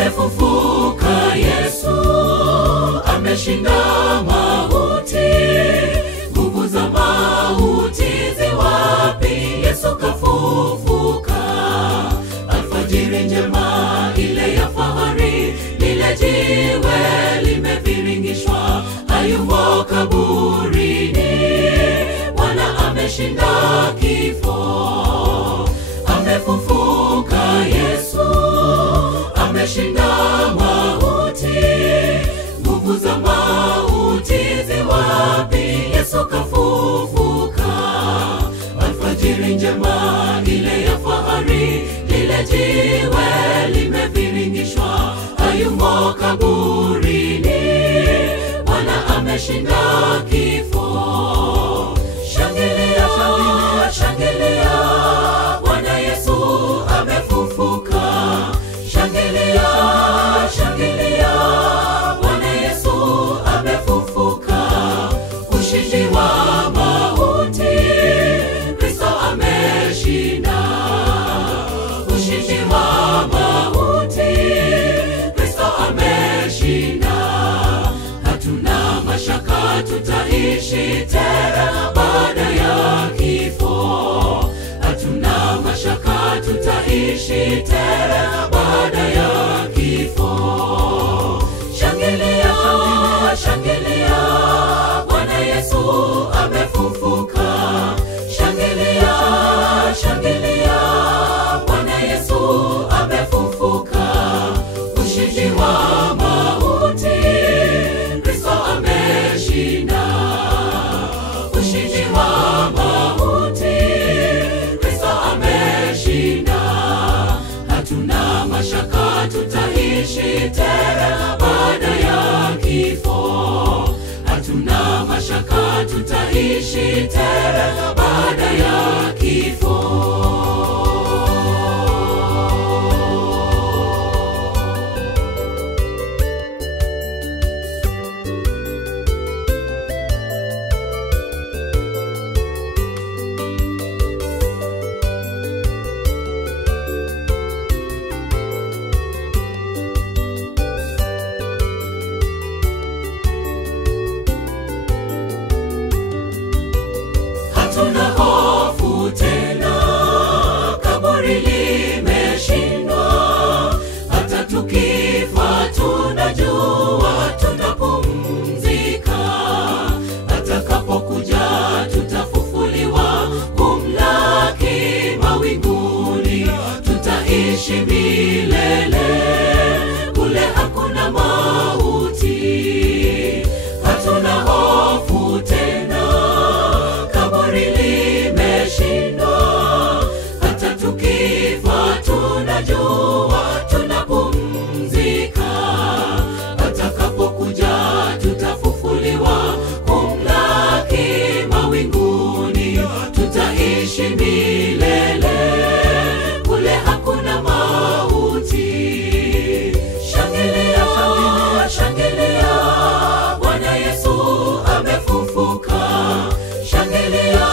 Amefufuka Yesu, ameshinda mauti. Nguvu za mauti ziwapi? Yesu kafufuka. Alfajiri njema ile ya fahari, lile jiwe limeviringishwa, hayumo kaburini. Bwana ameshinda kifo. Amefufuka Yesu, ameshinda mauti. Nguvu za mauti ziwapi? Yesu kafufuka. Alfajiri njema ile ya fahari, lile jiwe limeviringishwa, hayumo kaburini. Bwana ameshinda kifo. Shangilia, shangilia, shangilia, Bwana Yesu amefufuka. Shangilia, shangilia, Bwana Yesu amefufuka. Ushindi wa mauti, Kristo ameshinda. Ushindi wa mauti, Kristo ameshinda. Hatuna mashaka tutaishi tena baada ya kifo. Hatuna mashaka tutaishi tena baada ya kifo. Shangilia, shangilia, shangilia, Bwana Yesu amefufuka. Shangilia, shangilia, Bwana Yesu amefufuka. Ushindi wa mauti, Kristo ameshinda. Ushindi wa mauti, Kristo ameshinda. Hatuna mashaka tutaishi tena baada ya kifo. Hatuna mashaka tutaishi tena baada ya kifo. Hatuna hofu tena, kaburi limeshindwa. Hata tukifa tunajua tunapumzika. Atakapokuja tutafufuliwa, kumlaki mawinguni. Tutaishi milele, kule hakuna mauti. Hatuna hofu tena, kaburi limeshindwa. Hata tukifa tunajua tunapumzika. Atakapokuja tutafufuliwa, kumlaki mawinguni. Tutaishi milele, kule hakuna mauti. Shangilia, shangilia, shangilia, Bwana Yesu amefufuka. Shangilia,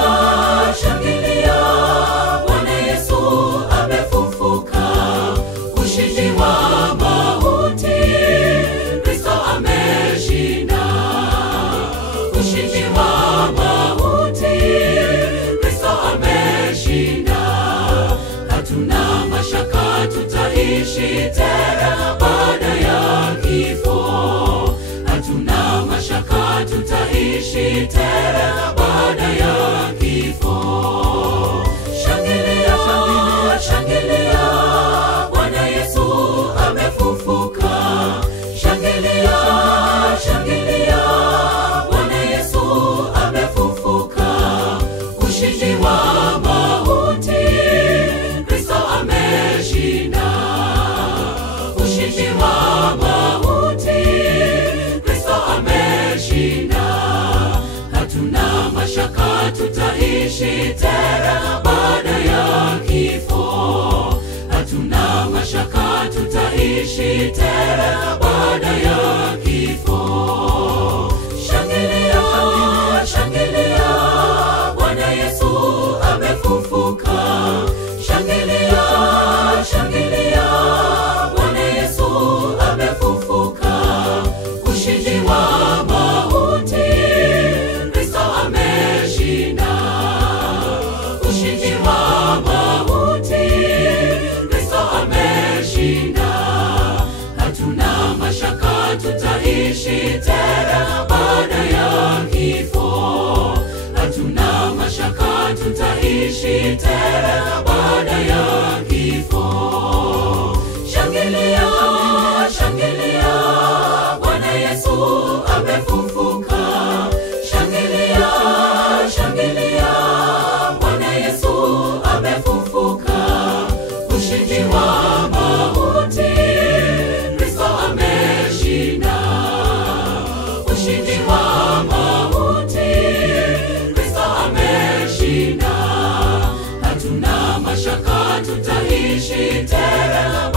shangilia, Bwana Yesu amefufuka. Ushindi wa mauti, Kristo ameshinda. Ushindi wa mauti, Kristo ameshinda. Hatuna mashaka tutaishi tena baada ya kifo. Hatuna mashaka tutaishi tena baada ya kifo. Shangilia, shangilia, shangilia, Bwana Yesu amefufuka. Shangilia, shangilia, Bwana Yesu amefufuka. Ushindi wa mauti, Kristo ameshinda. Ushindi wa mauti, Kristo ameshinda. Hatuna mashaka tutaishi tena baada ya kifo. Hatuna mashaka tutaishi tena baada ya kifo. Shangilia, shangilia, shangilia, Bwana Yesu amefufuka. Shangilia, shangilia, Bwana Yesu ameshinda. Ushindi wa mauti, Kristo ameshinda. Hatuna mashaka tutaishi tena baada ya kifo. Hatuna mashaka tutaishi tena baada ya kifo. Shangilia, shangilia, Bwana Yesu amefufuka. Shangilia, shangilia, Bwana Yesu amefufuka. Ushindi wa mauti, Kristo ameshinda. Ushindi wa mauti, Kristo ameshinda. Hatuna mashaka tutaishi tena.